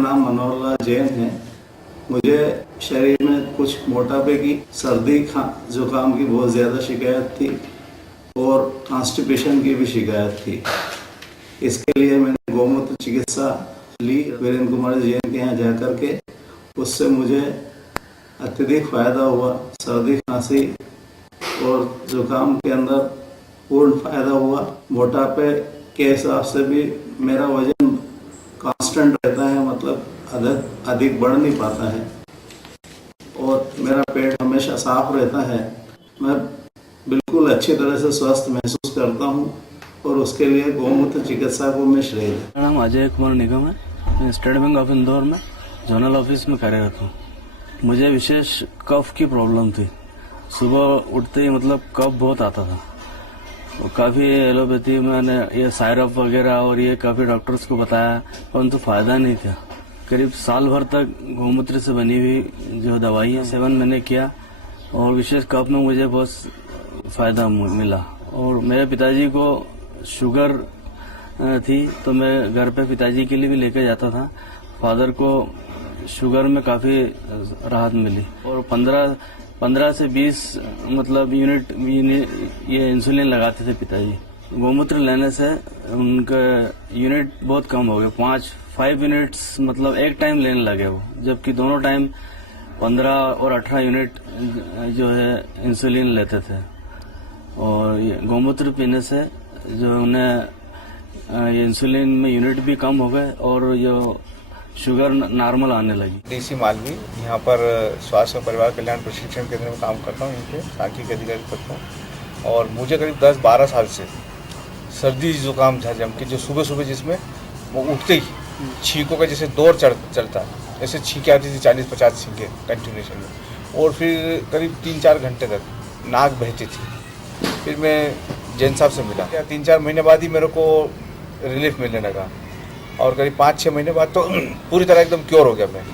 नाम मनोहर लाल जैन है। मुझे शरीर में कुछ मोटापे की, सर्दी, जुकाम की बहुत ज़्यादा शिकायत थी और कॉन्स्टिपेशन की भी शिकायत थी। इसके लिए मैंने गौमूत्र चिकित्सा ली वीरेंद्र कुमार जैन के यहाँ जा कर के। उससे मुझे अत्यधिक फायदा हुआ। सर्दी, खांसी और जुकाम के अंदर पूर्ण फायदा हुआ। मोटापे के हिसाब से भी मेरा वजन कांस्टेंट रहता है, मतलब अधिक बढ़ नहीं पाता है और मेरा पेट हमेशा साफ रहता है। मैं बिल्कुल अच्छी तरह से स्वस्थ महसूस करता हूँ और उसके लिए गौमूत्र चिकित्सा को मैं श्रेय देता हूँ। मेरा नाम अजय कुमार निगम है। मैं स्टेट बैंक ऑफ इंदौर में जोनल ऑफिस में कार्यरत हूँ। मुझे विशेष कफ की प्रॉब्लम थी। सुबह उठते ही मतलब कफ बहुत आता था और काफ़ी एलोपैथी मैंने ये सायरप वगैरह और ये काफ़ी डॉक्टर्स को बताया, परंतु फायदा नहीं था। करीब साल भर तक गौमूत्र से बनी हुई जो दवाइयाँ सेवन मैंने किया और विशेष कफ में मुझे बहुत फायदा मिला। और मेरे पिताजी को शुगर थी तो मैं घर पे पिताजी के लिए भी लेकर जाता था। फादर को शुगर में काफ़ी राहत मिली और 15 से 20 मतलब यूनिट ये इंसुलिन लगाते थे पिताजी। गौमूत्र लेने से उनका यूनिट बहुत कम हो गए। 5 यूनिट्स मतलब एक टाइम लेने लगे वो, जबकि दोनों टाइम 15 और 18 यूनिट जो है इंसुलिन लेते थे। और ये गौमूत्र पीने से जो उन्हें ये इंसुलिन में यूनिट भी कम हो गए और जो शुगर नॉर्मल आने लगी। डीसी मालवी, यहाँ पर स्वास्थ्य और परिवार कल्याण प्रशिक्षण केंद्र में काम करता हूँ। यहाँ पे सांख्यिकी अधिकारी करता हूँ और मुझे करीब 10-12 साल से सर्दी जुकाम था, जम के जो सुबह सुबह जिसमें वो उठते ही छींकों का जैसे दौर चलता है, ऐसे छींकें आती थी 40-50 छींकें कंटिन्यूशन में, और फिर करीब 3-4 घंटे तक नाक बहती थी। फिर मैं जैन साहब से मिला, 3-4 महीने बाद ही मेरे को रिलीफ मिलने लगा और करीब 5-6 महीने बाद तो पूरी तरह एकदम क्योर हो गया मैं।